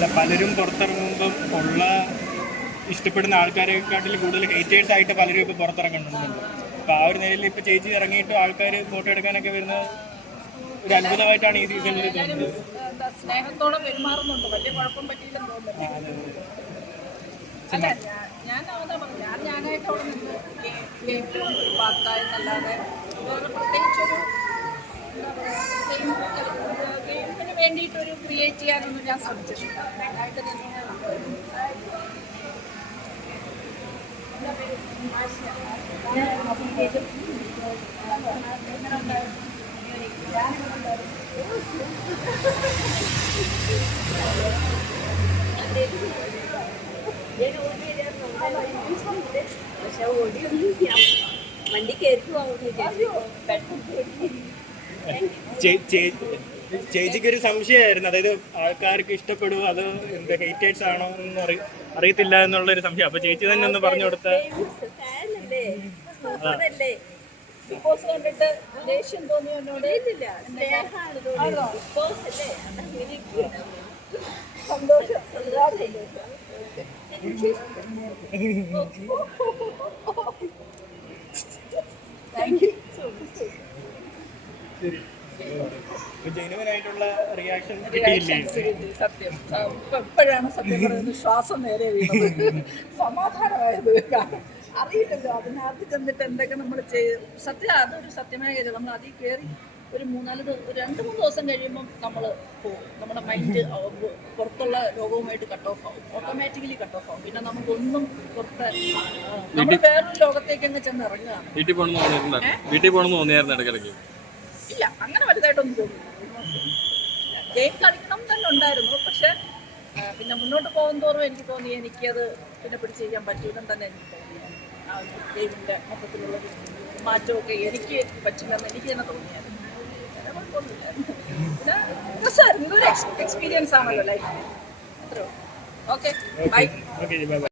അല്ല പലരും പുറത്തിറങ്ങുമ്പം ഉള്ള ഇഷ്ടപ്പെടുന്ന ആൾക്കാരെക്കാട്ടിൽ കൂടുതൽ ഹേറ്റേഴ്സ് ആയിട്ട് പലരും ഇപ്പോൾ പുറത്തിറങ്ങുന്നുണ്ട്. അപ്പോൾ ആ ഒരു നിലയിൽ ഇപ്പോൾ ചേച്ചി ഇറങ്ങിയിട്ട് ആൾക്കാർ ഫോട്ടോ എടുക്കാനൊക്കെ വരുന്ന ഒരു അത്ഭുതമായിട്ടാണ് ഈ സീസണിൽ തോന്നുന്നത്. സ്നേഹത്തോടെ പെരുമാറുന്നുണ്ട്? വലിയ കുഴപ്പം പറ്റിയില്ലെന്ന് തോന്നുന്നു അല്ല ഞാൻ പറഞ്ഞു ഞാൻ ഞാനായിട്ട് അവിടെ നിന്ന് വേറെ പ്രത്യേകിച്ചൊരു വേണ്ടിയിട്ടൊരു ക്രിയേറ്റ് ചെയ്യാനൊന്നും ഞാൻ ശ്രമിച്ചിട്ടില്ല. മെയിനായിട്ട് നിന്ന് പക്ഷെ ഓടിയൊന്നും വണ്ടി കയറി പോകുന്നു ചേ- ചേ- ചേച്ചിക്ക് ഒരു സംശയമായിരുന്നു. അതായത് ആൾക്കാർക്ക് ഇഷ്ടപ്പെടുമോ അത് എന്താ ഹേറ്റേഴ്സ് ആണോ എന്ന് അറി അറിയത്തില്ല എന്നുള്ളൊരു സംശയം. അപ്പൊ ചേച്ചി തന്നെ ഒന്ന് പറഞ്ഞു കൊടുത്ത Thank you. Thank സന്തോഷം. സന്തോഷം. താങ്ക് യു ജെനുവനായിട്ടുള്ള റിയാക്ഷൻ സത്യം. എപ്പോഴാണ് സത്യം പറയുന്നത് ശ്വാസം നേരെ വീണത്. സമാധാനമായത്. അറിയില്ലല്ലോ അതിനകത്ത് ചെന്നിട്ട് എന്തൊക്കെ നമ്മൾ ചെയ്യും സത്യം അതൊരു സത്യമായ കാര്യം നമ്മൾ അതിൽ കയറി ഒരു മൂന്നാൽ ദിവസം രണ്ട് മൂന്ന് ദിവസം കഴിയുമ്പം നമ്മൾ പോകും. നമ്മുടെ മൈൻഡ് പുറത്തുള്ള ലോകവുമായിട്ട് കട്ട് ഓഫ് ആവും. ഓട്ടോമാറ്റിക്കലി കട്ട് ഓഫ് ആവും. പിന്നെ നമുക്കൊന്നും പുറത്ത് നമ്മൾ വേറൊരു ലോകത്തേക്ക് അങ്ങ് ചെന്ന് ഇറങ്ങുകയാണ്. വീട്ടിൽ പോകണമെന്ന് തോന്നിയായിരുന്നു ഇടയ്ക്കിടയ്ക്ക്? ഇല്ല അങ്ങനെ വലുതായിട്ടൊന്നും തോന്നുന്നു ഗെയിം കളിക്കണം തന്നെ ഉണ്ടായിരുന്നു. പക്ഷെ പിന്നെ മുന്നോട്ട് പോകും തോറും എനിക്ക് തോന്നി എനിക്കത് പിന്നെ പിടിച്ച് ചെയ്യാൻ പറ്റൂലെന്ന് തന്നെ എനിക്ക് തോന്നി. ആ ഗെയിമിന്റെ മൊത്തത്തിലുള്ള മാറ്റമൊക്കെ എനിക്ക് പറ്റില്ലെന്ന് എനിക്ക് തന്നെ തോന്നിയായിരുന്നു. പിന്നെ എക്സ്പീരിയൻസ് ആണല്ലോ ലൈഫിൽ അത്രേ ഓക്കെ ബൈ ഓക്കെ ബൈ